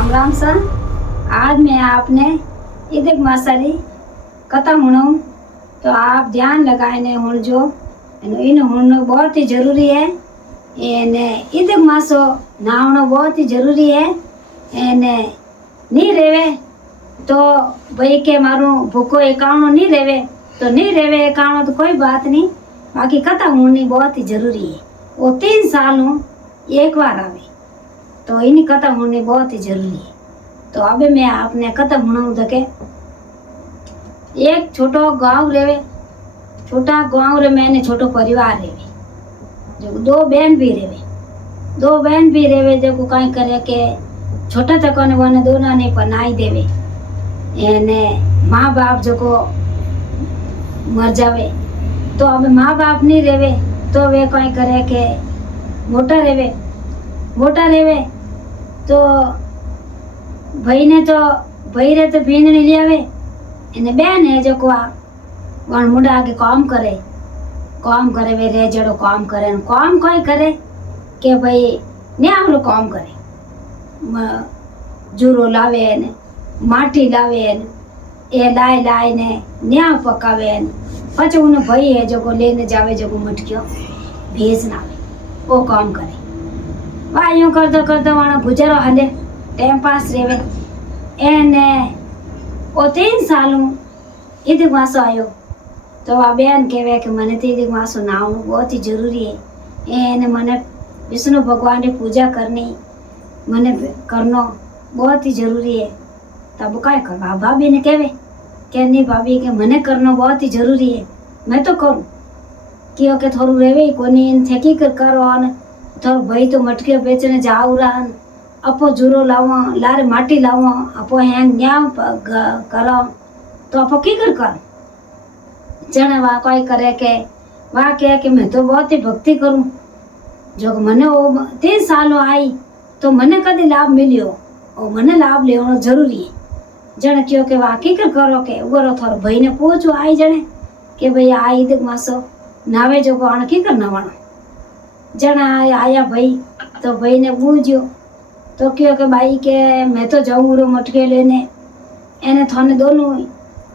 Ram sir. आज मैं आपने ईदिक मासारी कथा हुणाऊं, तो आप ध्यान लगाए हुण जो इन हुणनो बहुत ही जरूरी है। ईदिक मासो नहावणो बहुत ही जरूरी है। नहीं रेवे तो भाई के मारू भूखो एकावणो नहीं रेवे तो नहीं रेवे एकावणो तो कोई बात नहीं, बाकी कथा हुणनी बहुत ही जरूरी है। वो 3 साल एक बार आवे तो इन्हीं कथा होनी बहुत ही जरूरी है। तो अबे मैं आपने कथा सुनाऊं तो के एक छोटो गांव रेवे, छोटा गांव रे मैंने छोटो परिवार रेवे, जो 2 बहन भी रेवे जो काई करे के छोटा तक ने दोनों ने पनाई देवे। एने माँ बाप जो को मर जावे तो अब माँ बाप नहीं रेवे तो वे काई करे के मोटा रेवे तो भाई ने तो भाई रे तो भीन नहीं लियावे। एने बहन है जो को वन मुंडा आगे काम करे वे रे जड़ो काम कोई करे के भाई न्यावलो काम करे, जूरो लावे ने माटी लावे ने ए लाए ने न्याव पकावे ने पछे उन भाई है जो को लेने जावे जो को मटकियो भेज ना वो काम करे। वाह यूं करते वाणो गुजारो हले टाइम पास रेवे। एने ओ 3 सालू ईदिक मासो आयो तो आ बहन कहवे कि मने तो ईदिक मासो नहावणो बहुत ही जरूरी है। एने मने विष्णु भगवान की पूजा करनी मने करनो बहुत ही जरूरी है। तब काय कर भाभी ने कहवे कि नहीं भाभी के मने करनो बहुत ही जरूरी है, मैं तो करूँ क्यों के थोड़ू रेवे कोनी थेकी करो ने तो भाई तो मटके बेचने जाऊ रहा अपो जूरो लावा लारे माटी लावा अपो हैंग न्याव करो तो अपो की कर जने वा कोई करे के वा कहे कि मैं तो बहुत ही भक्ति करूं जो मने वो 3 साल आई तो मने कदी लाभ मिलियो और मने लाभ लेवनो जरूरी है। जने क्यों के वा की करो के उगरो थोर भाई ने पूछो आई जने कि भाई आई ईदिक मासो नावे जो आण की करना वाणो जना आया भाई तो भाई ने पूछ्यो तो क्यों के भाई के मैं तो जाऊँ रो मटके लेने एने थाने दोनों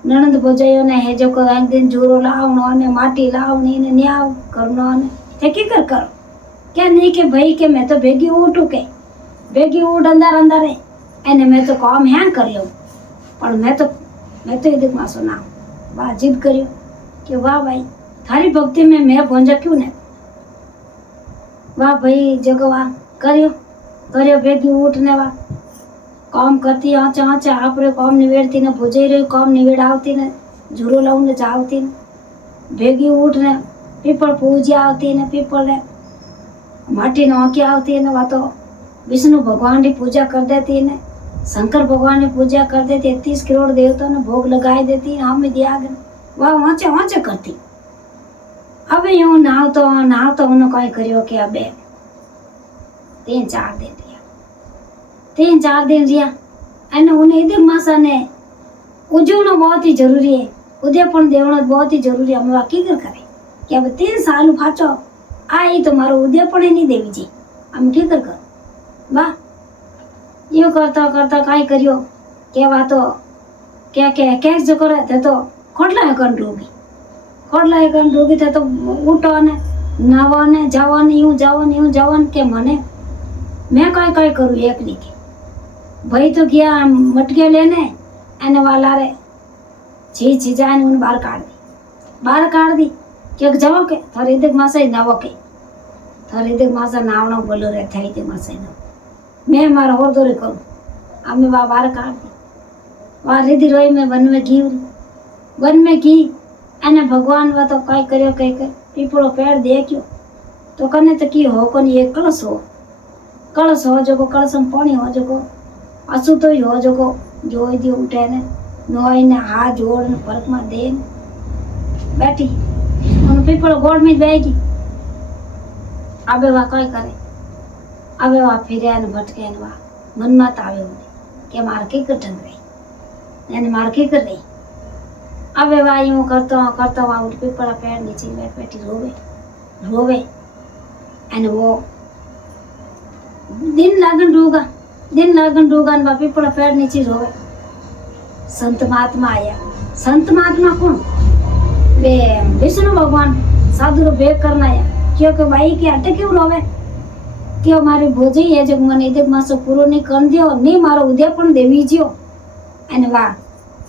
ननंद भोजाइयो ने है जो को एक दिन जूरो लावणो ने माटी लावणी ने न्याव करनो ने ते की करो क्या नहीं के भाई के मैं तो भेगी उठ अंदर एने मैं तो काम है कर लो पर मैं तो ईदिक मासो ना वाह जिद करियो कि वाह भाई थारी भक्ति में मैं पहुंचा क्यों ने वाह भाई जगह वाह करियो भेगी उठने वा काम करती आचा आपरे काम निवेड़ती ने भुजाई रही काम निवेड़ आवती ने झूरो लाऊं ने जावती ने भेगी उठने पीपल पूजा आवती ने पीपल ने माटी नौकी आवती ने वा तो विष्णु भगवान की पूजा कर देती ने शंकर भगवान की पूजा कर देती 31 करोड़ देवता ने भोग लगाई देती हम दिया वाह वाँचे करती। अब यूं नाव तो उन्होंने कई करियो कि अबे 3-4 दिन रिया अने उन्हें ईदिक मासा ने उजवणो बहुत ही जरूरी है, उद्यापन देवणो बहुत ही जरूरी है। हम वाकी कर करे कि अब 3 साल फाचो आई तो मारो उद्यापन नहीं देवी जी हम की कर वाह यूं करता कई करियो के वा तो क्या जो करे थे तो खोटला एकन रोगी थे तो उठो ने नवा ने जवान के मने मैं कई करूँ एकली के भाई तो गया मटके लेने एने वाला रे छी जाने उन बाहर काट दी क्योंकि जाओ के थारे ईदिक मासा ही नवो के थारे ईदिक मासा नावणो बोलो रे थे ईदिक मासा न मैं मारा और दोरे करूँ अब मैं बाहर काट दी वहाँ रिधि रोई में वन में की एने भगवान वा तो कई करियो कई पीपड़ो पेड़ देखियो तो कने तो की हो कोनी एक कलश हो जो को कलश में पानी हो जो को असु तो ही हो जो को जो दी उठे ने नोई ने हाथ जोड़ ने परक में दे बैठी उन पीपड़ो गोड़ में बैठी। अबे वा कई करे अबे वा फिरे ने भटके ने वा मन मत आवे उन्हें के मार के कटन रही यानी मार के कर रही। अबे वा यूं करता वा उठ पीपड़ा पेड़ नीचे बैठी रोवे एने वो दिन लागन रोगा दिन लगन डूगन बापी पड़ा पैर नीचे रोवे। संत महात्मा आया। संत महात्मा कौन? बे विष्णु भगवान साधु रो भेद करना आया। क्योंकि भाई के अटे क्यों रोवे? क्यों मारी भोजी है जब मन इधर मासो पूरो नहीं कर दियो नहीं मारो उद्यापन देवी जियो अने वाह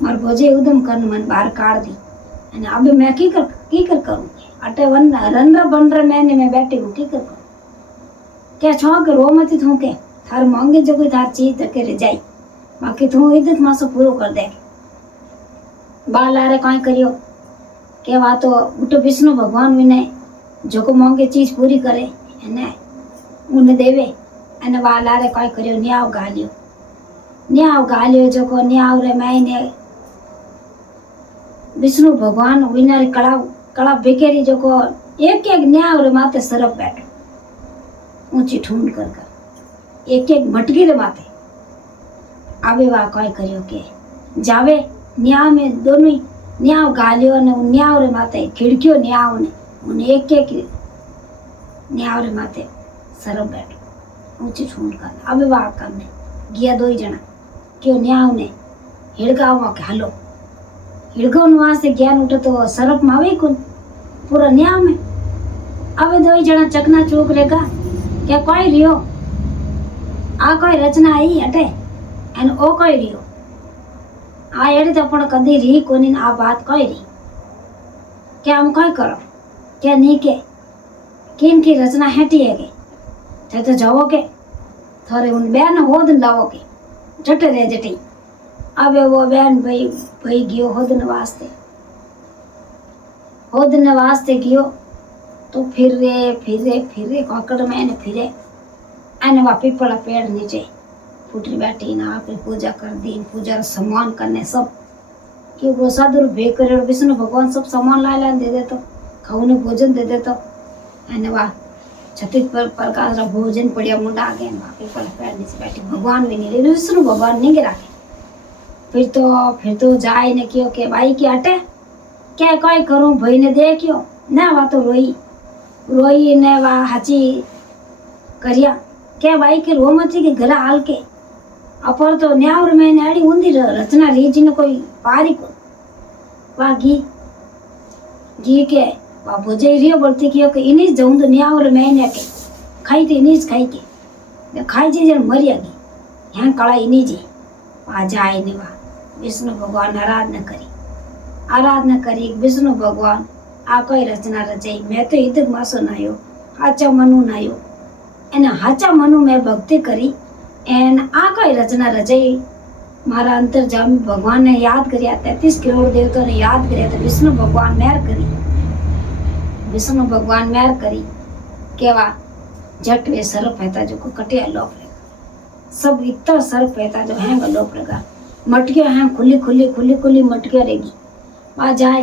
मार भोजे उदम करन मन बाहर काढ़ दी अने अबे मैं की कर करूं अटे वन रन बन रे मैं बैठी हूं की कर करूं क्या छो के रो मत थू के थार मांगे जो कोई थार चीज तक रे जाई बाकी तू इधर मासो पूरो कर दे बाल आरे काई करियो के वा तो उठो विष्णु भगवान विने जो को मांगे चीज पूरी करे ने उन्हें देवे अने वालारे कोई करियो न्याव गालियो जो को न्याव रे मैंने विष्णु भगवान विनारी कड़ा बिकेरी जो को एक न्याव रे माथे सरप बैठो ऊंची ठूंड कर एक मटकी रे माथे आवे वा कोई करियो के जावे न्याव में दोनों न्याव गालियो ने न्याव रे माथे खिड़कियो न्याव ने उन एक न्याव रे माथे सरप बैठो ऊंची ठूंड कर अबे वाह करने गया दो ही जना क्यों न्याव ने हिड़गाव के हलो हिड़गाव वहां से ज्ञान उठे तो सरप मावे कौन पूरा न्याव में अबे दो ही जना चकना चूक रेगा क्या कोई रियो आ कोई रचना आई हटे एन ओ कोई रियो आ एड़ी तो अपन कदी री कोनी आ बात कोई री क्या हम कोई करो क्या नहीं के किन की रचना हटी है के तो जाओ के थोड़े उन बहन होदन लाओ के जटे रे जटी अबे वो बहन भाई गियो होदन वास्ते गियो तो फिर रे काकड़ में ने फिरे अने वा पीपला पेड़ नीचे फुटरी बैठी ना आपने पूजा कर दी पूजा सम्मान करने सब क्यों वो साधु भे करे विष्णु भगवान सब सामान ला दे दे तो खाने भोजन दे दे तो अने वा छत्तीस प्रकार का भोजन पड़िया मुंडा आ गए पीपल पैर नीचे बैठी भगवान भी नहीं ले विष्णु भगवान नहीं गिरा के फिर तो जाए ने क्यों के भाई की अटे क्या कोई करूं भाई ने देखियो ना वा तो रोई ने वा हाची करिया क्या भाई के रो मची के गला हाल के अपर तो न्यावर में नाड़ी उंदी रचना रीजी ने कोई पारी को वा घी के वा भोजे रियो बोलती कि ओके इनिस जाऊं तो न्यावर में ने के खाई तो इनिस खाई के ने खाई जे जन मरिया गई यहां कला इनी जी आ जाए ने वा विष्णु भगवान आराधना करी विष्णु भगवान आ कोई रचना रचाई मैं तो इधर मासो नायो हाचा मनु नायो एने हाचा मनु में भक्ति करी एन आ कोई रचना रचाई मारा अंतर्जामी भगवान ने याद करिया 33 करोड़ देवताओं ने याद करिया तो विष्णु भगवान मेहर करी केवा जट वे सर्प हैता जो को कटिया लोप लेगा सब इतना सर्प हैता जो है लोप लेगा मटकियां हैं खुली मटकियां रहेगी वहां जाए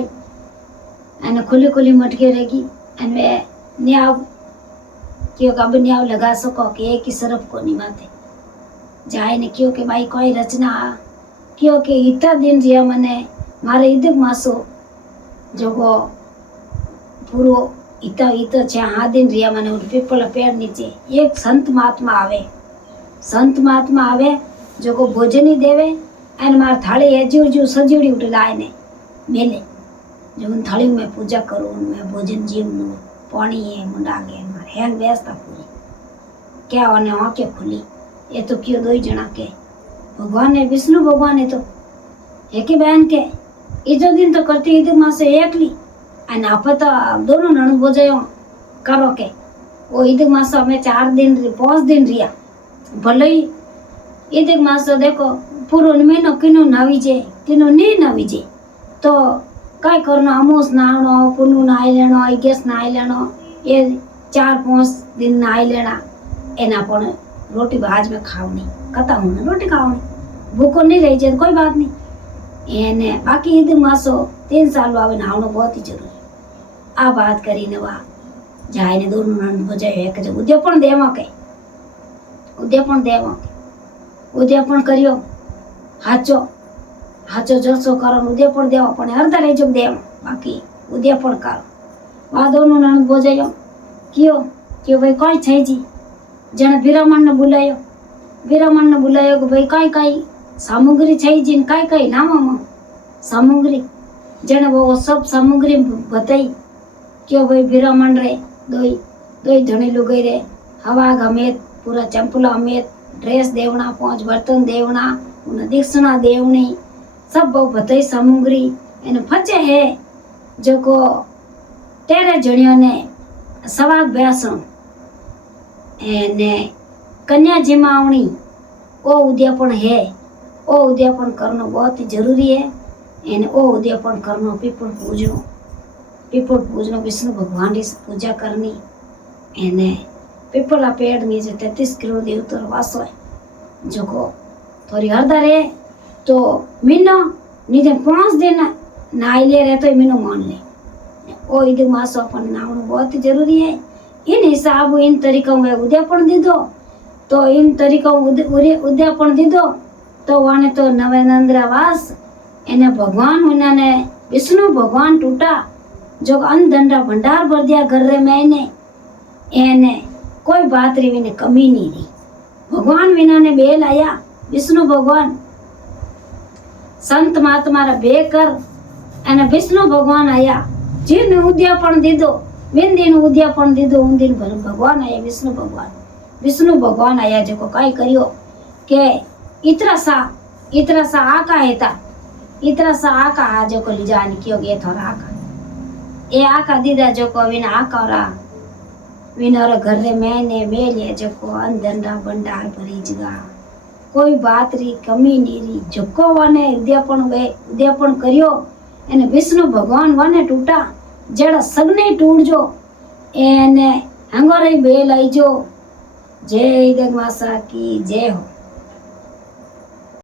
एने खुली मटकियां रहेगी एन वे न्याव क्यों कब न्याव लगा सको कि एक ही सर्प को नहीं माते जाए ने क्यों के भाई कोई रचना क्यों के इतना दिन रिया मने मारे इधर मासो जो को पूरो इतना 6 दिन रिया मने उन पीपल पेड़ नीचे एक संत महात्मा आवे जो को भोजन ही देवे एन मार थाली एजू सजीवड़ी उठ लाए ने मेले जो उन थाली में पूजा करो उनमें भोजन जीव नो पानी है मुंडा गए मार हैंग व्यस्ता पूरी क्या होने आंखें खुली ये तो क्यों 2 जना के भगवान ने विष्णु भगवान है तो एक ही बहन के इधर दिन तो करती इधर माँ से एकली एन आप तो दोनों नण बोझो करो के वो इधर माँ से हमें 5 दिन रिया भले ही इधर माँ से देखो पूरो महीनो किनो नावी जे किनो नहीं नावी जे तो कई करना अमूस नहाणो पुनू नहाई लेनो इगेस नहाई लेनो ये 4-5 दिन नहाई लेना एना पण रोटी भाज में खावनी कता हूँ रोटी खावनी भूखो नहीं रही जाए कोई बात नहीं एने बाकी इधर मासो 3 साल आवे नहावनो बहुत ही जरूरी आ बात करी ने वा जाए ने दोनों नंद बजाय एक जो उद्यापन करियो हाचो जसो करो उद्यापन देवा पण अर्धा रही जो देव बाकी उद्यापन करो वा दोनों नंद बजायो क्यों भाई कोई छै जी जने ब्राह्मण ने बुलायो વીરામણ ને બોલાયો કે ભાઈ કઈ કઈ સામગ્રી છે જીને કઈ કઈ નામાં सामग्री जने वो सब सामग्री बताई क्यों भाई वीरामण रे दोई दोई धनी लुगाई रे हवा गमेत पूरा चंपला अमेत ड्रेस देवना 5 बर्तन देवना उन दीक्षिणा देवनी सब वो बताई सामग्री एने फचे है जो को तेरे जणियों ने सवाग ब्यासण एने कन्या जिमावणी ओ उद्यापन है ओ उद्यापन करना बहुत ही जरूरी है एने ओ उद्यापन करना पीपल पूजनो विष्णु भगवान की पूजा करनी एने पीपला पेड़ नीचे 33 करोड़ देवता वास है जो को थोड़ी हरदा रे तो मीनो नीचे 5 दिन नाई ले रहे तो मीनो मान ले ओ इधर मासो अपन नावनो बहुत जरूरी है इन हिसाब इन तरीकों में उद्यापन दी दो तो इन तरीकों उद्यापन दी दो तो वाने तो नवेंद्र वास एने भगवान उन्होंने विष्णु भगवान टूटा जो अन्न भंडार भर दिया घर रे मैंने एने कोई बात री ने कमी नहीं रही भगवान विना ने बेल आया विष्णु भगवान संत महात्मा रा बेकर एने विष्णु भगवान आया जिन उद्यापन दीदो बिन दिन उद्यापन दीदो उन दिन भगवान आया विष्णु भगवान आया जो कई करियो के इतरा सा आका हेता इतना सा आका जो को लिजान कियो गे थोड़ा आका ए आका दीदा जो को विना आका रा विना रे घर रे मैंने मेले जो को अंदंडा भंडार भरी जगा कोई बात री कमी नहीं री जो को वाने उद्यापन करियो एने विष्णु भगवान वाने टूटा जड़ा सगने टूट जो एने हंगोरे बेल आई जो जय देव मासा की जय हो।